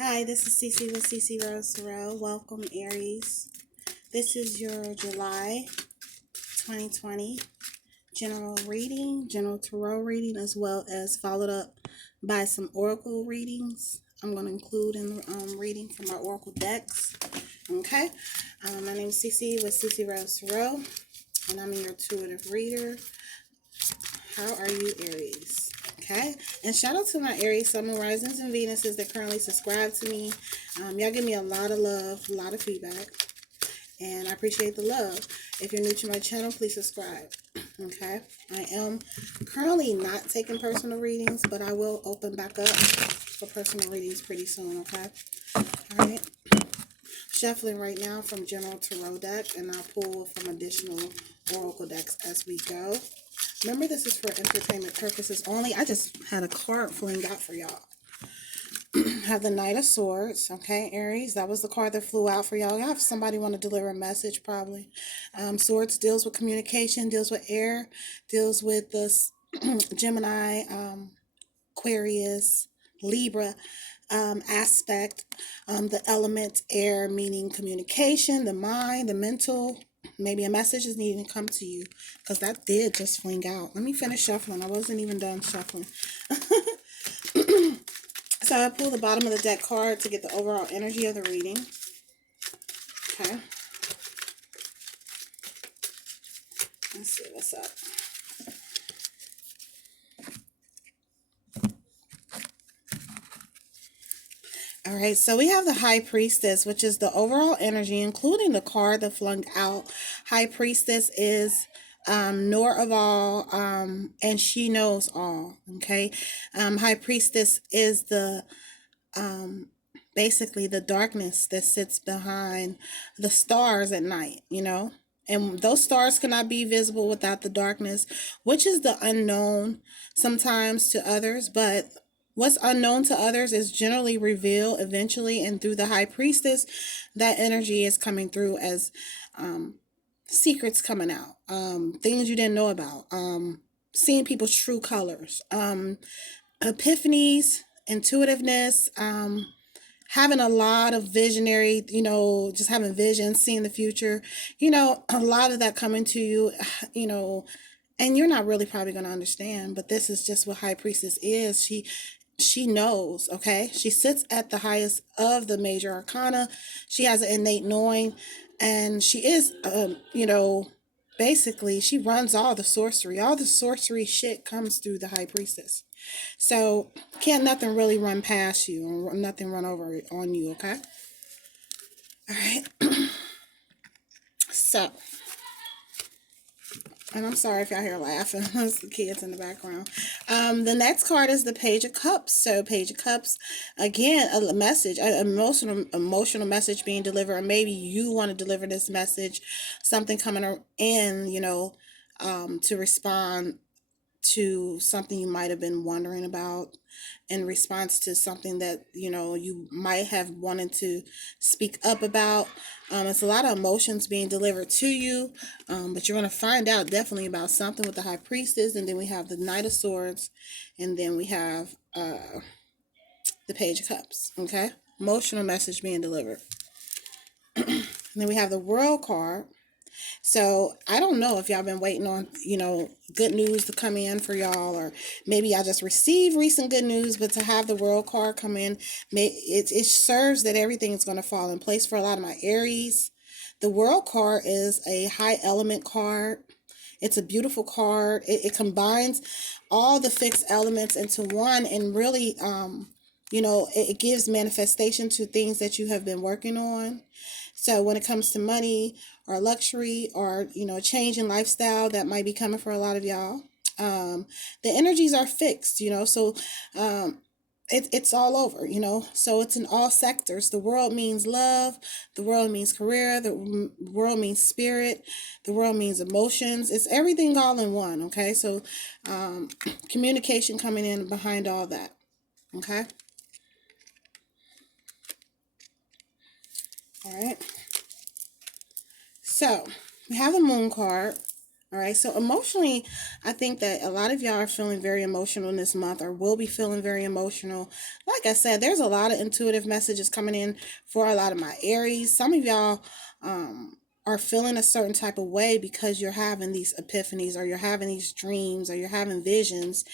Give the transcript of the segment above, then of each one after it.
Hi, this is Cece with Cece Rose Sorrell. Welcome, Aries. This is your July 2020 general reading, general tarot reading, as well as followed up by some oracle readings. I'm going to include in the reading from our oracle decks. Okay, my name is Cece with Cece Rose Sorrell, and I'm your intuitive reader. How are you, Aries? Okay, and shout out to my Aries, Sun, Moon, Risings, and Venuses that currently subscribe to me. Y'all give me a lot of love, a lot of feedback, and I appreciate the love. If you're new to my channel, please subscribe. Okay, I am currently not taking personal readings, but I will open back up for personal readings pretty soon. Okay, all right. Shuffling right now from general tarot deck, and I'll pull from additional oracle decks as we go. Remember, this is for entertainment purposes only. I just had a card fling out for y'all. Have the Knight of Swords, okay, Aries. That was the card that flew out for y'all. Y'all have somebody want to deliver a message, probably. Swords deals with communication, deals with air, deals with the Gemini, Aquarius, Libra aspect. The element air, meaning communication, the mind, the mental. Maybe a message is needing to come to you, because that did just fling out. Let me finish shuffling. I wasn't even done shuffling. So I pulled the bottom of the deck card to get the overall energy of the reading. Okay. Let's see what's up. All right, so we have the High Priestess, which is the overall energy, including the card that flung out. High Priestess is knower of all, and she knows all. Okay, High Priestess is the basically the darkness that sits behind the stars at night, and those stars cannot be visible without the darkness, which is the unknown sometimes to others, but what's unknown to others is generally revealed eventually, and through the High Priestess, that energy is coming through as secrets coming out, things you didn't know about, seeing people's true colors, epiphanies, intuitiveness, having a lot of visionary, just having visions, seeing the future, a lot of that coming to you, and you're not really probably going to understand, but this is just what High Priestess is. She knows, okay? She sits at the highest of the major arcana. She has an innate knowing, and she is, basically, she runs all the sorcery. All the sorcery shit comes through the High Priestess. So can't nothing really run past you, or nothing run over on you, okay? All right. So, and I'm sorry if y'all hear laughing. That's the kids in the background. The next card is the Page of Cups. So Page of Cups, again, a message, an emotional message being delivered. Or maybe you want to deliver this message, something coming in, to respond to something you might have been wondering about, in response to something that you might have wanted to speak up about. It's a lot of emotions being delivered to you, but you're going to find out definitely about something with the High Priestess. And then we have the Knight of Swords, and then we have the Page of Cups. Okay, emotional message being delivered. And then we have the World card. So I don't know if y'all been waiting on, good news to come in for y'all, or maybe y'all just received recent good news, but to have the World card come in, it serves that everything is going to fall in place for a lot of my Aries. The World card is a high element card. It's a beautiful card. It combines all the fixed elements into one, and really, it gives manifestation to things that you have been working on. So when it comes to money or luxury, or, change in lifestyle that might be coming for a lot of y'all, the energies are fixed, so it's all over, so it's in all sectors. The world means love, the world means career, the world means spirit, the world means emotions. It's everything all in one, okay? So communication coming in behind all that, okay? All right. So we have the Moon card. All right. So emotionally, I think that a lot of y'all are feeling very emotional this month, or will be feeling very emotional. like I said, there's a lot of intuitive messages coming in for a lot of my Aries. Some of y'all are feeling a certain type of way because you're having these epiphanies, or you're having these dreams, or you're having visions.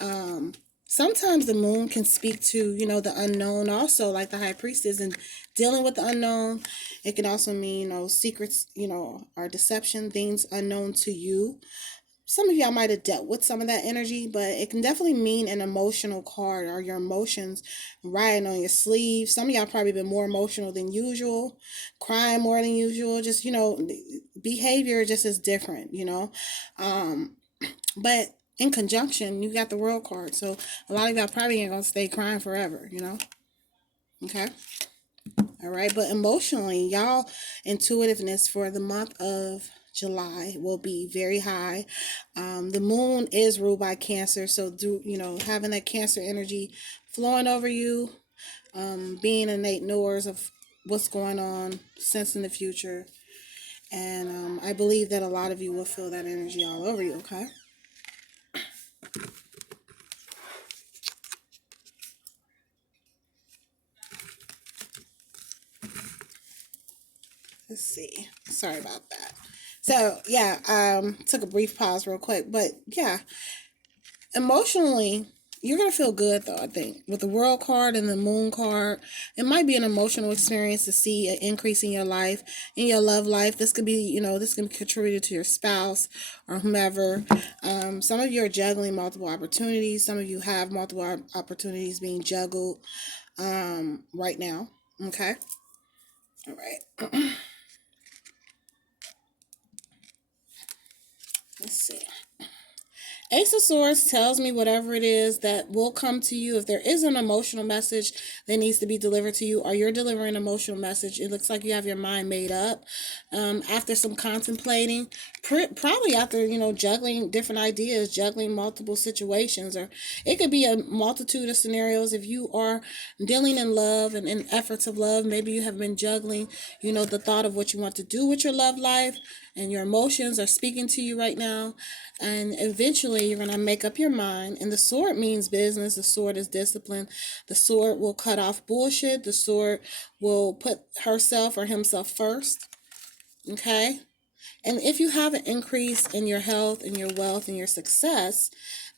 Um, Sometimes the moon can speak to, the unknown also, like the high priestess, and dealing with the unknown. It can also mean, secrets, or deception, things unknown to you. Some of y'all might have dealt with some of that energy, but it can definitely mean an emotional card, or your emotions riding on your sleeve. Some of y'all probably been more emotional than usual, crying more than usual. Just, behavior just is different. Um, but in conjunction, you got the world card. So a lot of y'all probably ain't gonna stay crying forever. Okay. All right. But emotionally, y'all intuitiveness for the month of July will be very high. The moon is ruled by Cancer. So having that Cancer energy flowing over you, being innate knowers of what's going on, sensing the future. And I believe that a lot of you will feel that energy all over you, okay? Let's see. Sorry about that. So yeah, took a brief pause real quick, but yeah, emotionally, you're gonna feel good though. I think with the World card and the Moon card, it might be an emotional experience to see an increase in your life, in your love life. This could be, this can be contributed to your spouse or whomever. Some of you are juggling multiple opportunities. Some of you have multiple opportunities being juggled right now. Okay. All right. Let's see. Ace of Swords tells me whatever it is that will come to you. If there is an emotional message that needs to be delivered to you, or you're delivering an emotional message, it looks like you have your mind made up. After some contemplating, probably after, juggling different ideas, juggling multiple situations, or it could be a multitude of scenarios. If you are dealing in love and in efforts of love, maybe you have been juggling, the thought of what you want to do with your love life, and your emotions are speaking to you right now. And eventually you're going to make up your mind. And the sword means business. The sword is discipline. The sword will cut off bullshit. The sword will put herself or himself first. Okay. And if you have an increase in your health and your wealth and your success,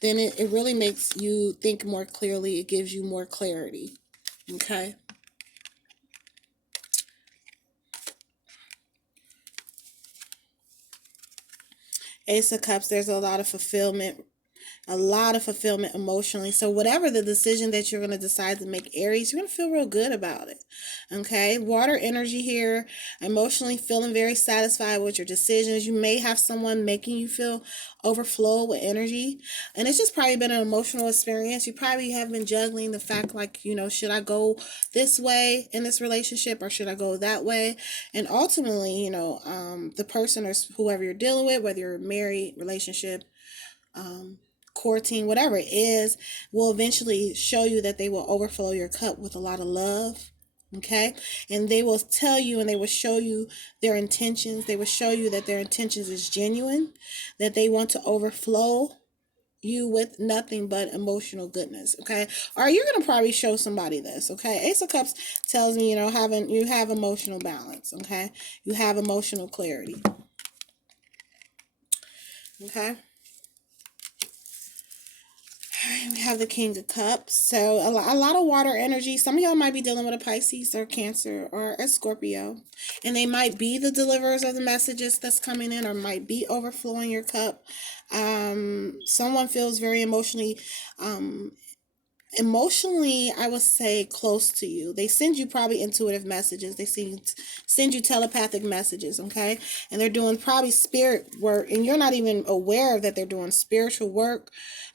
then it really makes you think more clearly. It gives you more clarity. Okay. Ace of Cups, there's a lot of fulfillment emotionally. So whatever the decision that you're going to decide to make, Aries, you're going to feel real good about it. Okay. Water energy here, emotionally feeling very satisfied with your decisions. You may have someone making you feel overflow with energy, and it's just probably been an emotional experience. You probably have been juggling the fact, like, should I go this way in this relationship, or should I go that way? And ultimately, the person or whoever you're dealing with, whether you're married, relationship, um, courting, whatever it is, will eventually show you that they will overflow your cup with a lot of love. Okay. And they will tell you, and they will show you their intentions. They will show you that their intentions is genuine, that they want to overflow you with nothing but emotional goodness. Okay. Or you're going to probably show somebody this. Okay. Ace of Cups tells me, you have emotional balance. Okay. You have emotional clarity. Okay. We have the King of Cups. So a lot of water energy. Some of y'all might be dealing with a Pisces or Cancer or a Scorpio. And they might be the deliverers of the messages that's coming in, or might be overflowing your cup. Someone feels very emotionally, I would say, close to you. They send you probably intuitive messages. They send you telepathic messages, okay? And they're doing probably spirit work, and you're not even aware that they're doing spiritual work,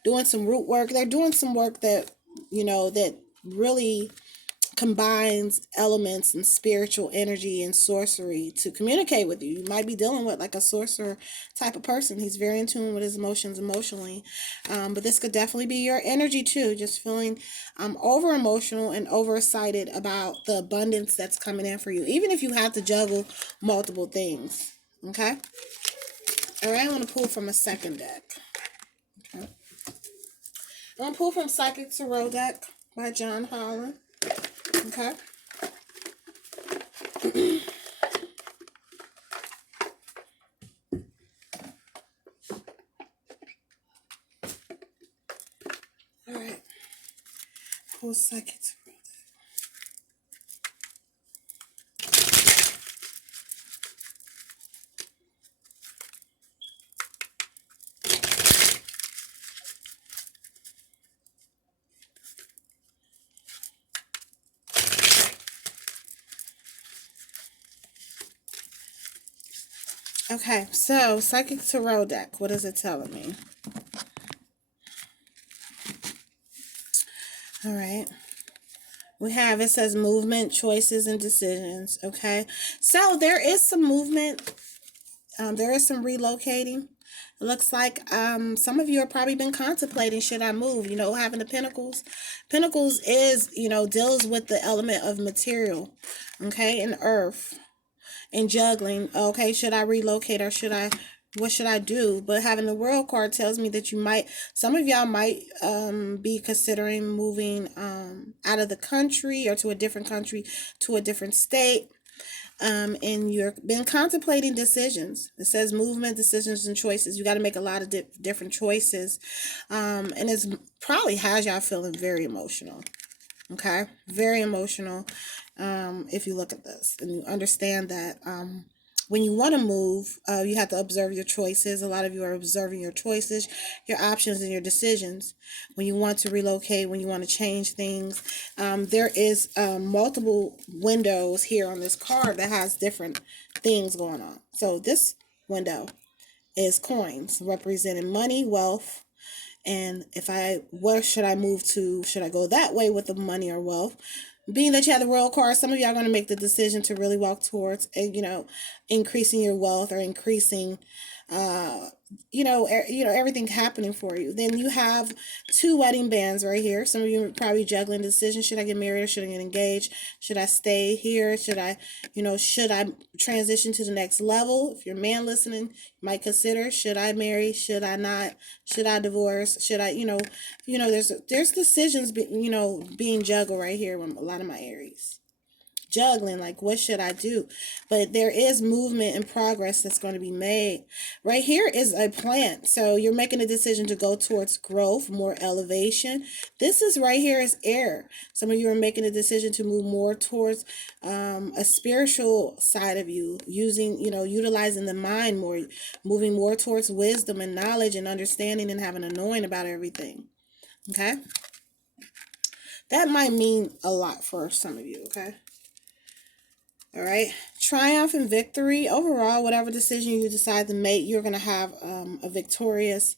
doing some root work. They're doing some work that, that really combines elements and spiritual energy and sorcery to communicate with you. You might be dealing with like a sorcerer type of person. He's very in tune with his emotions emotionally. But this could definitely be your energy too. Just feeling over emotional and over excited about the abundance that's coming in for you, even if you have to juggle multiple things. Okay. All right. I want to pull from a second deck. Okay. I'm going to pull from Psychic Tarot deck. by John Holland. Okay. All right. Full seconds. Okay, so Psychic Tarot deck, what is it telling me? All right. We have, it says movement, choices, and decisions. Okay. So there is some movement. There is some relocating. It looks like some of you have probably been contemplating, should I move? You know, having the Pentacles. Pentacles is, you know, deals with the element of material. Okay. And earth. And juggling. Okay. Should I relocate or should I, what should I do? But having the World card tells me that you might, some of y'all might be considering moving out of the country or to a different country, to a different state. And you've been contemplating decisions. It says movement, decisions, and choices. You got to make a lot of different choices. And it's probably has y'all feeling very emotional. Okay? Very emotional. If you look at this and you understand that when you want to move, you have to observe your choices. A lot of you are observing your choices, your options, and your decisions. When you want to relocate, when you want to change things, there is multiple windows here on this card that has different things going on. So this window is coins, representing money, wealth, and if I, where should I move to? Should I go that way with the money or wealth? Being that you have the royal card, some of y'all are going to make the decision to really walk towards, you know, increasing your wealth or increasing, uh, everything happening for you. Then you have two wedding bands right here. Some of you are probably juggling the decision: should I get married or should I get engaged? Should I stay here? Should I transition to the next level? If you're a man listening, you might consider: should I marry? Should I not? Should I divorce? Should I, there's decisions, being juggled right here with a lot of my Aries. Juggling, like, what should I do? But there is movement and progress that's going to be made. Right here is a plant. So you're making a decision to go towards growth, more elevation. This is right here is air. Some of you are making a decision to move more towards a spiritual side of you, utilizing the mind more, moving more towards wisdom and knowledge and understanding and having a knowing about everything. Okay? That might mean a lot for some of you, okay? All right. Triumphant victory. Overall, whatever decision you decide to make, you're going to have a victorious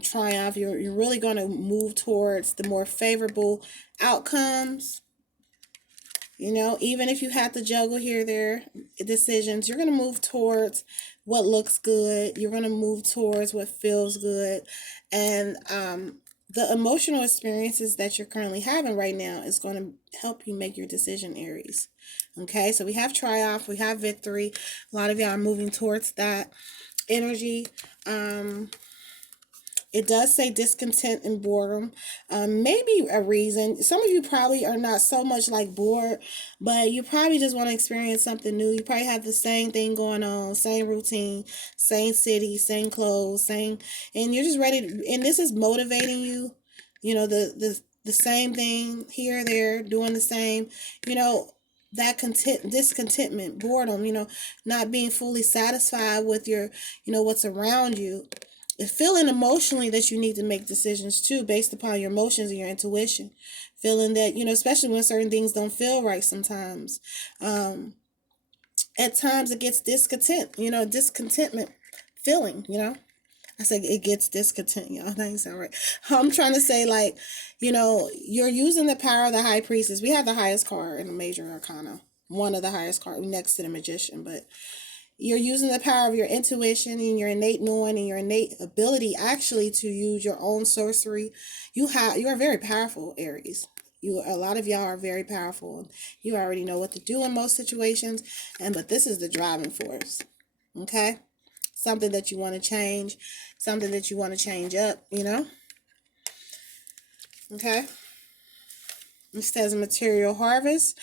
triumph. You're really going to move towards the more favorable outcomes. Even if you have to juggle here, there decisions, you're going to move towards what looks good. You're going to move towards what feels good. And the emotional experiences that you're currently having right now is going to help you make your decision, Aries. Okay, so we have triumph, we have victory. A lot of y'all are moving towards that energy. It does say discontent and boredom. Maybe a reason. Some of you probably are not so much like bored, but you probably just want to experience something new. You probably have the same thing going on, same routine, same city, same clothes, and you're just ready to, and this is motivating you. The same thing here, there, doing the same, that discontentment, boredom, not being fully satisfied with your, what's around you. Feeling emotionally that you need to make decisions too based upon your emotions and your intuition. Feeling that, especially when certain things don't feel right sometimes. At times it gets discontentment feeling, I say it gets discontent, y'all. That ain't sound right. I'm trying to say, like, you're using the power of the high priestess. We have the highest card in the major arcana. One of the highest cards next to the magician, but you're using the power of your intuition and your innate knowing and your innate ability actually to use your own sorcery. You are very powerful, Aries. A lot of y'all are very powerful. You already know what to do in most situations, but this is the driving force. Okay? Something that you want to change, something that you want to change up, Okay? It says material harvest.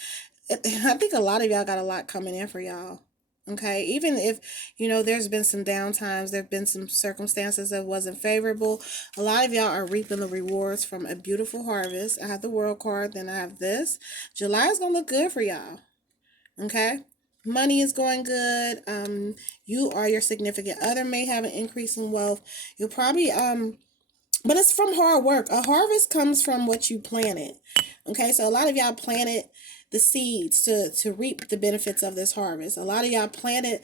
I think a lot of y'all got a lot coming in for y'all. Okay, even if there's been some downtimes, there've been some circumstances that wasn't favorable. A lot of y'all are reaping the rewards from a beautiful harvest. I have the World card, then I have this. July is gonna look good for y'all. Okay, money is going good. You or your significant other may have an increase in wealth. You'll probably but it's from hard work. A harvest comes from what you planted. Okay, so a lot of y'all planted the seeds to reap the benefits of this harvest. A lot of y'all planted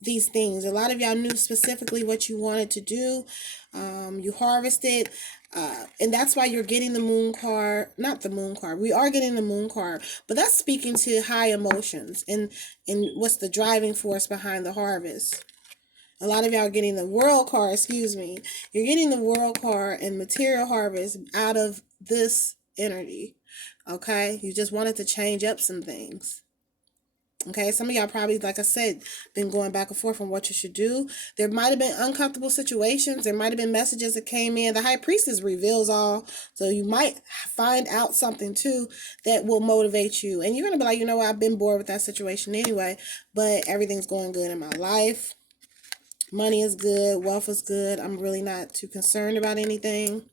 these things. A lot of y'all knew specifically what you wanted to do. You harvested, and that's why you're getting the moon card. Not the moon card. We are getting the moon card, but that's speaking to high emotions and what's the driving force behind the harvest. A lot of y'all are getting the world card, excuse me. You're getting the world card and material harvest out of this energy. Okay? You just wanted to change up some things. Okay, some of y'all probably, like I said, been going back and forth on what you should do. There might have been uncomfortable situations. There might have been messages that came in. The High Priestess reveals all. So you might find out something too that will motivate you. And you're going to be like, you know what, I've been bored with that situation anyway, but everything's going good in my life. Money is good. Wealth is good. I'm really not too concerned about anything.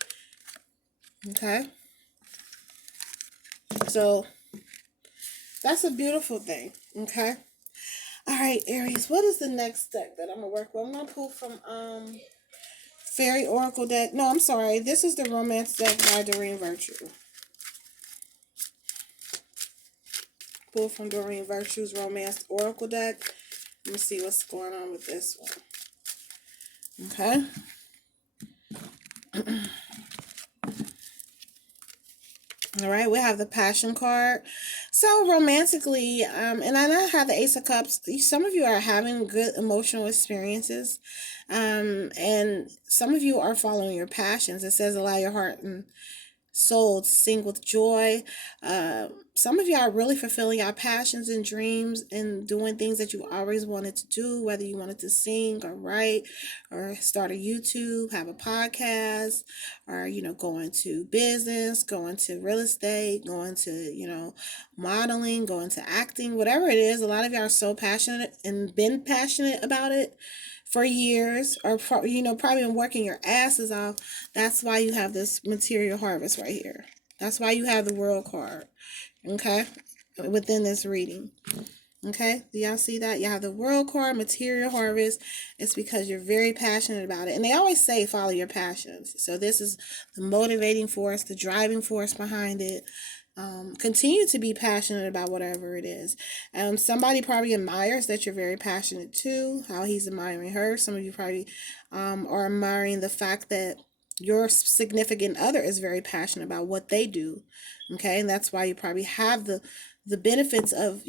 Okay. So that's a beautiful thing. Okay. All right, Aries. What is the next deck that I'm gonna work with? I'm gonna pull from Fairy Oracle deck. No, I'm sorry. This is the Romance deck by Doreen Virtue. Pull from Doreen Virtue's Romance Oracle deck. Let me see what's going on with this one. Okay. All right, we have the Passion card. So romantically, and I know have the Ace of Cups. Some of you are having good emotional experiences, and some of you are following your passions. It says allow your heart and soul to sing with joy. Some of you are really fulfilling your passions and dreams and doing things that you always wanted to do, whether you wanted to sing or write or start a YouTube, have a podcast, or, going to business, going to real estate, going to, modeling, going to acting, whatever it is. A lot of you are so passionate and been passionate about it for years, or probably been working your asses off. That's why you have this material harvest right here. That's why you have the World card. Okay, within this reading. Okay, do y'all see that? You have the World card, material harvest. It's because you're very passionate about it, and they always say follow your passions. So this is the motivating force, the driving force behind it. Continue to be passionate about whatever it is. Somebody probably admires that you're very passionate too, how he's admiring her. Some of you probably are admiring the fact that your significant other is very passionate about what they do. Okay, and that's why you probably have the benefits of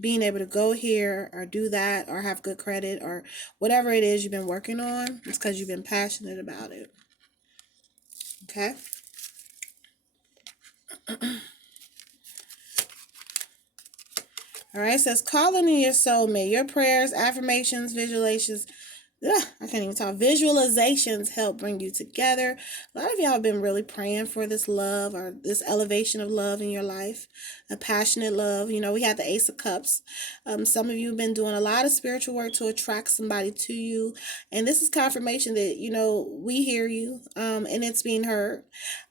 being able to go here or do that or have good credit or whatever it is you've been working on. It's because you've been passionate about it. Okay. All right, it says calling in your soulmate. Your prayers, affirmations, visualizations. I can't even talk. Visualizations help bring you together. A lot of y'all have been really praying for this love or this elevation of love in your life, a passionate love. We had the Ace of Cups. Some of you have been doing a lot of spiritual work to attract somebody to you, and this is confirmation that we hear you, and it's being heard.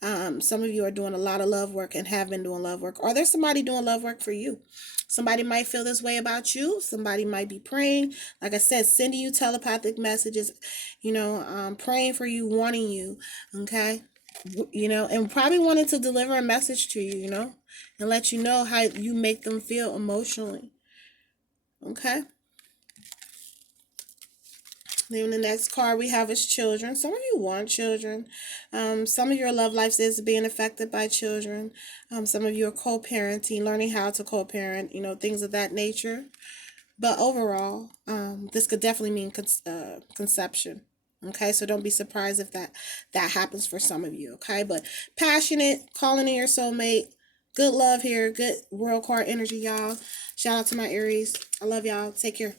Some of you are doing a lot of love work and have been doing love work, or there's somebody doing love work for you. Somebody might feel this way about you. Somebody might be praying. Like I said, sending you telepathic messages, praying for you, wanting you, okay? And probably wanting to deliver a message to you, and let you know how you make them feel emotionally, okay? Then the next card we have is children. Some of you want children. Some of your love lives is being affected by children. Some of you are co-parenting, learning how to co-parent, things of that nature. But overall, this could definitely mean conception. Okay, so don't be surprised if that happens for some of you. Okay, but passionate, calling in your soulmate. Good love here. Good World card energy, y'all. Shout out to my Aries. I love y'all. Take care.